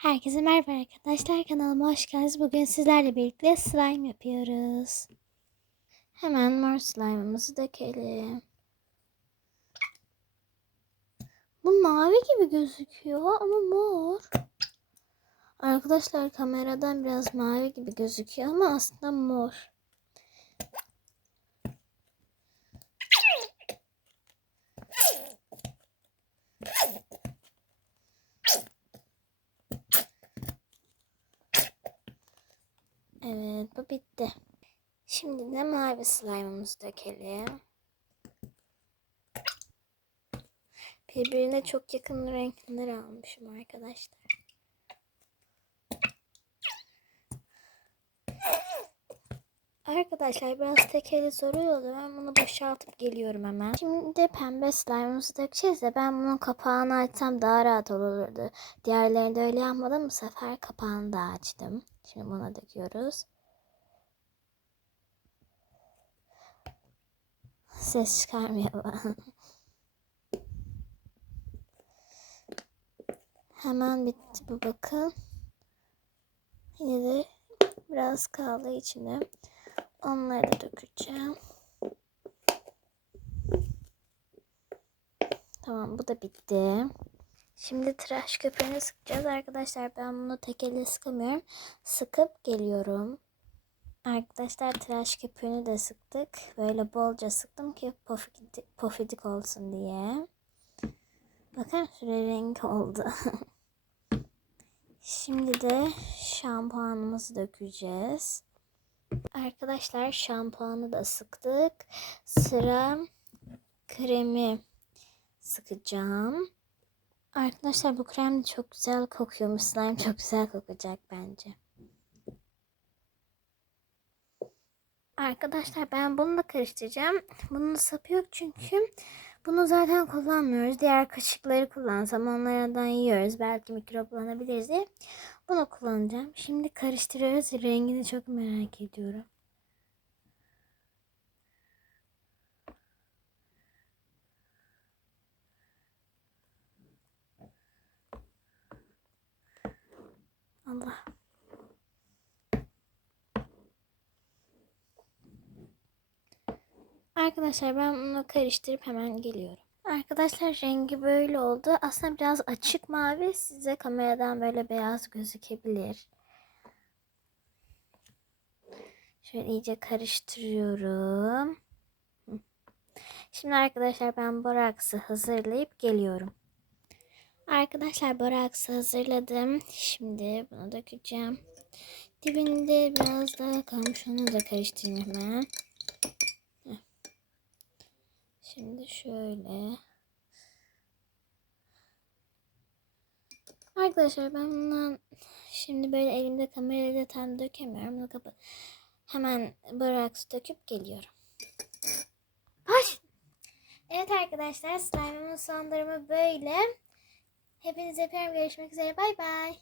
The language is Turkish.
Herkese merhaba arkadaşlar. Kanalıma hoş geldiniz. Bugün sizlerle birlikte slime yapıyoruz. Hemen mor slime'ımızı dökelim. Bu mavi gibi gözüküyor ama mor. Arkadaşlar kameradan biraz mavi gibi gözüküyor ama aslında mor. Evet bu bitti. Şimdi de mavi slime'ımızı dökelim. Birbirine çok yakın renkler almışım arkadaşlar. Arkadaşlar biraz tekeli zor oldu. Ben bunu boşaltıp geliyorum hemen. Şimdi de pembe slime'ımızı dökeceğiz de ben bunun kapağını açsam daha rahat olurdu. Diğerlerinde öyle yapmadım. Bu sefer kapağını da açtım. Şimdi buna döküyoruz. Ses çıkarmıyor bana. Hemen bitti bu bakın. Yine de biraz kaldı içine. Onları da dökeceğim. Tamam bu da bitti. Şimdi tıraş köpüğünü sıkacağız arkadaşlar. Ben bunu tek elle sıkamıyorum. Sıkıp geliyorum. Arkadaşlar tıraş köpüğünü de sıktık. Böyle bolca sıktım ki pofidik, pofidik olsun diye. Bakın şuraya renk oldu. Şimdi de şampuanımızı dökeceğiz. Arkadaşlar şampuanı da sıktık. Sıra kremi sıkacağım. Arkadaşlar bu krem de çok güzel kokuyor. Slime çok güzel kokacak bence. Arkadaşlar ben bunu da karıştıracağım. Bunun sapı yok çünkü bunu zaten kullanmıyoruz. Diğer kaşıkları kullansam onlardan yiyoruz. Belki mikroplanabiliriz diye. Bunu kullanacağım. Şimdi karıştırıyoruz. Rengini çok merak ediyorum. Allah. Arkadaşlar ben bunu karıştırıp hemen geliyorum. Arkadaşlar rengi böyle oldu. Aslında biraz açık mavi. Size kameradan böyle beyaz gözükebilir. Şöyle iyice karıştırıyorum. Şimdi arkadaşlar ben boraksı hazırlayıp geliyorum. Arkadaşlar boraksı hazırladım. Şimdi bunu dökeceğim. Dibinde biraz daha kalmış. Onu da karıştırayım hemen. Şimdi şöyle. Arkadaşlar ben bundan şimdi böyle elimde kamerayla tam dökemiyorum. Bunu kapat. Hemen boraks döküp geliyorum. Ay! Evet arkadaşlar slime'ımın son durumu böyle. Hepinize öpüyorum. Görüşmek üzere. Bay bay.